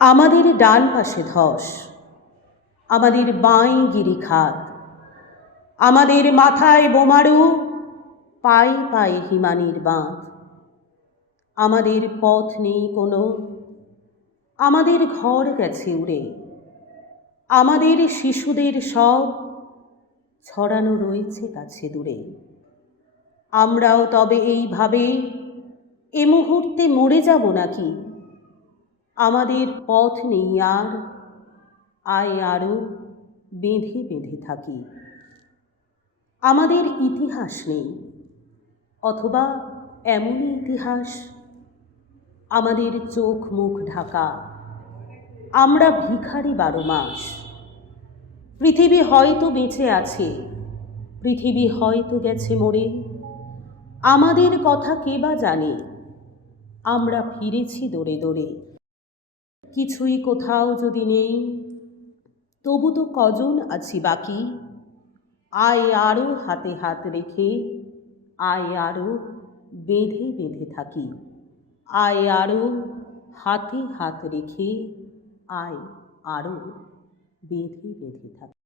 আমাদের ডান পাশে ধস, আমাদের বাঁয়ে গিরিখাত, আমাদের মাথায় বোমারু, পায়ে পায়ে হিমানির বাঁধ। আমাদের পথ নেই কোনো, আমাদের ঘর গেছে উড়ে, আমাদের শিশুদের সব ছড়ানো রয়েছে কাছে দূরে। আমরাও তবে এইভাবে এ মুহূর্তে মরে যাব নাকি? আমাদের পথ নেই আর, আয় আরও বেঁধে বেঁধে থাকি। আমাদের ইতিহাস নেই, অথবা এমনই ইতিহাস আমাদের চোখ মুখ ঢাকা। আমরা ভিখারি 12 মাস। পৃথিবী হয়তো বেঁচে আছে, পৃথিবী হয়তো গেছে মরে, আমাদের কথা কে বা জানে। আমরা ফিরেছি দৌড়ে দৌড়ে। কিছুই কোথাও যদি নেই, তবু তো কজন আছি বাকি। আয় আরও হাতে হাত রেখে, আয় আরও বেঁধে বেঁধে থাকি। আয় আরও হাতে হাত রেখে, আয় আরও বেঁধে বেঁধে থাকি।